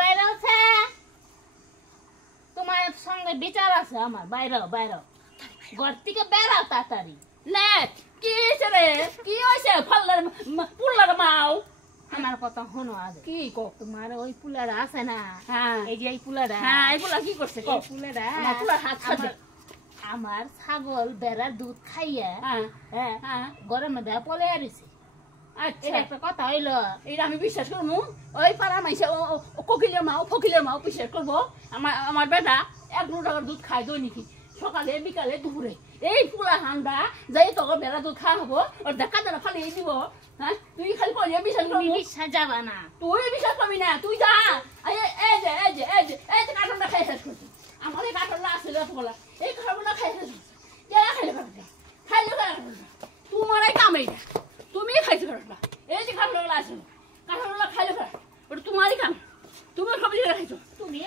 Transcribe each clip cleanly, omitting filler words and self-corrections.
বাইরে আছে তোমার সঙ্গে বিচার আছে আমার বাইরে বাইরে ঘর থেকে বেরাও তাড়াতাড়ি লে কি রে কি হইছে ফল্লার পুল্লার মাও আমার কথা শোনো আগে কি কো তোমার ওই পুলারা আছে না হ্যাঁ এই যে এই পুলারা হ্যাঁ এই পুলা কি করছে কো পুলারা আমার পুলার হাত খাবে আমার ছাগল বেড়ার দুধ খাইয়া হ্যাঁ হ্যাঁ হ্যাঁ গরম মধ্যে পলে আসছে আচ্ছা এটা একটা কথা হইলো এটা আমি বিশ্বাস করবো ওই পাড়া মাইছে ও কোকিলের মাও বিশ্বাস করবো আমার বেটা 1 টাকার দুধ খায় দৈনিক সকালে বিকালে দুপুরে এই পুলা হান্ডা যাই তোকে বেড়া দুধ খাওয়া হবো ওর দেখা জানা খালি এই দিব হ্যাঁ তুই খালি করি বিশ্বাস তুমি করবো বিশ্বাস যাবা না তুই বিশ্বাস করবি না তুই যা এই যে কাঠনটা খাই শেষ করছি আমার এই কাঠনটা আছে বলা এই কাঠনটা খাই শেষ করছি কেনা খাইলে কাঠনটা খাইলে কাঠনটা তোমার এই কাম এইটা তুমি খাইছো কাঠনটা এই যে কাঠনগুলো আছে কাঠনগুলো খাইলে ওটা তোমারই কাম তুমি সব জায়গায় খাইছো তুমি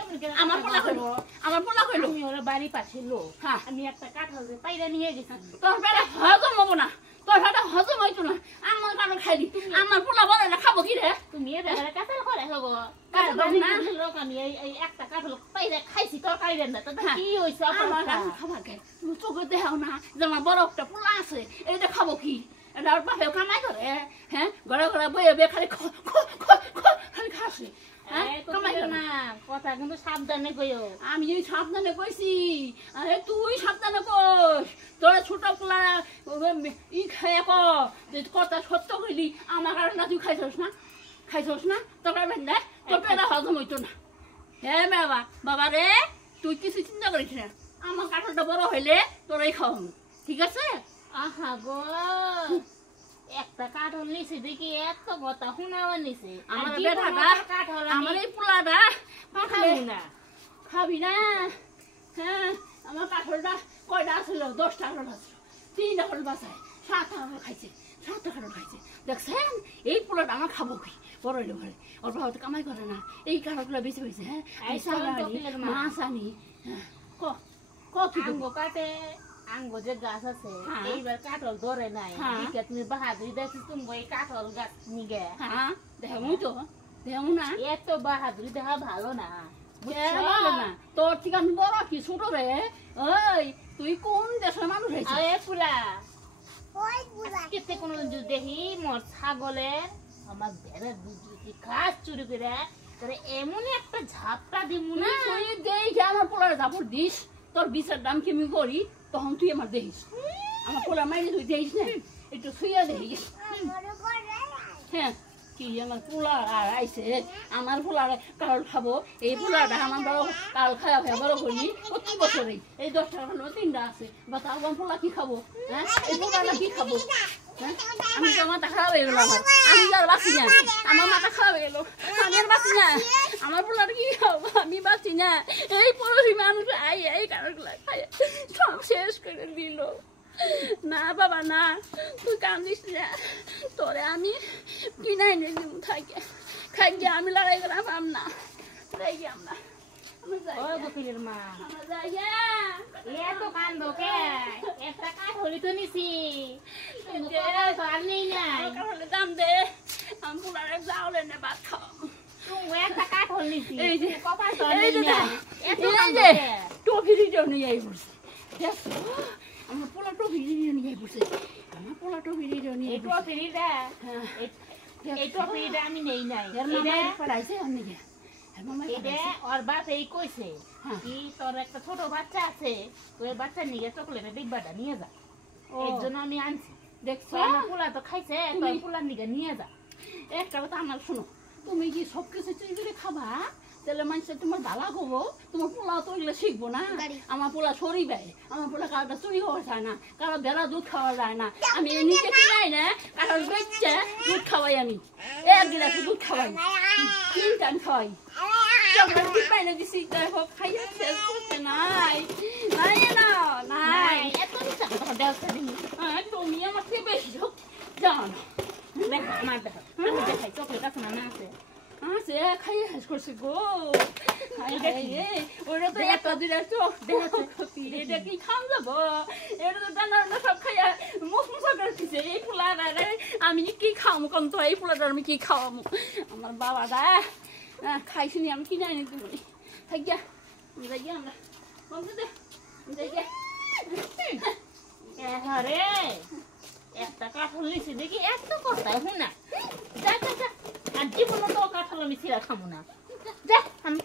আমার পোলা কইলো আমি ওরা বাড়ি পাশে লোক হ্যাঁ আমি একটা কাঁঠাল পাইরা নিয়ে গেছি তোর বেটা হজম হবো না তোর বেটা হজম হইতো না আমার কারণ খাইলি আমার পোলা বলে না খাবো কি রে তুমি এবার কাঁঠাল করে হবো কাঁঠাল না লোক আমি এই একটা কাঁঠাল পাইরা খাইছি তরকারি রান্না তো কি হইছে আমার খাবার খাই তুমি চোখে দেখাও না যে আমার বড় একটা পোলা আছে এইটা খাবো কি এটা ওর বাপেও কামাই করে হ্যাঁ ঘরে ঘরে বইয়ে বইয়ে খালি খালি খাসে না কথা কিন্তু সাবধানে কইও আমি এই সাবধানে কইছি আরে তুই সাবধানে কইস তোরা ছোট পোলা ই খাইয়া যে কথা সত্য কইলি আমার কারণে তুই খাইছস না তোর কারণ না তোর পেটা হজম হইতো না হ্যাঁ বাবা রে তুই কিছু চিন্তা করিস না আমার কাঠলটা বড় হইলে তোরাই খাওয়াবো ঠিক আছে আহা গো একটা কাঠল নিছে দেখি এত কথা শোনাবার নিছে আমার বেটাটা কাঠল আমার এই পোলাটা খাবো না খাবি না হ্যাঁ আমার কাঠলটা কয়টা আসলো 10টা কাঠল আসলো 3টা কাঠল বাসায় 7টা কাঠল খাইছে 7টা কাঠল খাইছে দেখছেন এই পোলাটা আমার খাবো কি বড় হইলো ঘরে ওর বাবা তো কামাই করে না এই কাঠলগুলো বেশি হয়েছে হ্যাঁ মাছ আনি ক কি আঙ্গ কাটে আঙ্গ যে গাছ আছে এইবার কাঠল ধরে নাই তুমি বাহাদুরি দেখছিস তুমি ওই কাঠল গাছ নিগে হ্যাঁ দেখো না এত বাহাদুরি দেখা ভালো না তোর ঠিক আমি বড় কি ছোট রে ওই তুই কোন দেশের মানুষ হয়েছিস কেতে কোনো দেখি মোর ছাগলের আমার ভেড়ার দুধ ঘাস চুরি করে এমন একটা ঝাপটা দিব না তুই দেখি আমার পোলার ঝাপড় দিস তোর বিচার দাম কি আমি করি তখন তুই আমার দেখিস আমার পোলা মাইলে তুই দেখিস না একটু শুয়ে দেখিস হ্যাঁ কি আমার পোলা আর আইসে আমার পোলার কাল খাবো এই পোলাটা আমার বড় কাল খাওয়া বড় করি প্রতি বছরে এই 10টা হলো 3টা আছে বা তাও আমার পোলা কি খাবো হ্যাঁ এই পোলাটা কি খাবো হ্যাঁ আমি তো মাথা খারাপ হয়ে গেল আমি আর বাঁচি না আমার মাথা খারাপ হয়ে গেল আমি আর বাঁচি না আমার পোলাটা কি খাবো আমি বাঁচি না এই পড়োশি মানুষ এই কারণগুলো খাই সব শেষ করে দিল না বাবা না তুই কান্দিস না তোরে আমি কিনাই নিয়ে দিব থাকে খাই গিয়ে আমি লড়াই করলাম না যাই গিয়ে আমরা বকিলের মা আমরা যাই এত কান্দ কে একটা কাঠলি তো নিছি দাম দে আমি পুরারে যাওলে না ভাত খাও তুমি একটা কাঠল নিছি এই যে কপাল তো এই যে টফি দিয়ে নিয়ে আই পড়ছে আমার পোলা টফি দিয়ে নিয়ে আই পড়ছে আমার পোলা টফি দিয়ে নিয়ে এই টফিটা এই টফিটা আমি নেই নাই এর মামা পড়াইছে অনেকে এটা ওর বাপ এই কইছে কি তোর একটা ছোট বাচ্চা আছে ওই বাচ্চা নিয়ে চকলেটের ডিব্বাটা নিয়ে যা এর জন্য আমি আনছি দেখছো আমার পোলা তো খাইছে তোর পোলার নিয়ে নিয়ে যা একটা কথা আমার শোনো তুমি কি সব কিছু চুরি করে খাবা তাহলে মানুষের তোমার ভালো হবো তোমার পোলা তো এগুলো শিখবো না আমার পোলা সরি দেয় আমার পোলা কারোটা চুরি হওয়া যায় না কারো বেলা দুধ খাওয়া যায় না আমি নিজে কিনাই না কারোর বেচছে দুধ খাওয়াই আমি 1 গ্লাস দুধ খাওয়াই 3 টাইম খাওয়াই চকলেট দিবাই না দিছি দেখো খাইয়া শেষ করতে নাই এত নিচা কথা দেওয়া দিনি তুমি আমার থেকে বেশি জানো দেখো আমার দেখো আমি দেখাই চকলেট আছে না আছে সে খাইয়ে শেষ করছে গো ওটা তো একটা দিনের চোখ দেখাচ্ছে এটা কি খাওয়া যাবো এটা তো ডানা সব খাইয়া মশমশা করে দিচ্ছে এই পোলাটা আমি কি খাওয়াবো কম তো এই পোলাটা আমি কি খাওয়াবো আমার বাবাটা খাইছিনি আমি কিনে আনি দেবো থাকিয়া যাইয়া আমরা বলতে দে যাইয়া আরে একটা কাঁঠাল নিছি দেখি এত কথা হুনা যা যা যা আর জীবনে তো কাঁঠাল আমি ছিঁড়া খাবো না যা আমি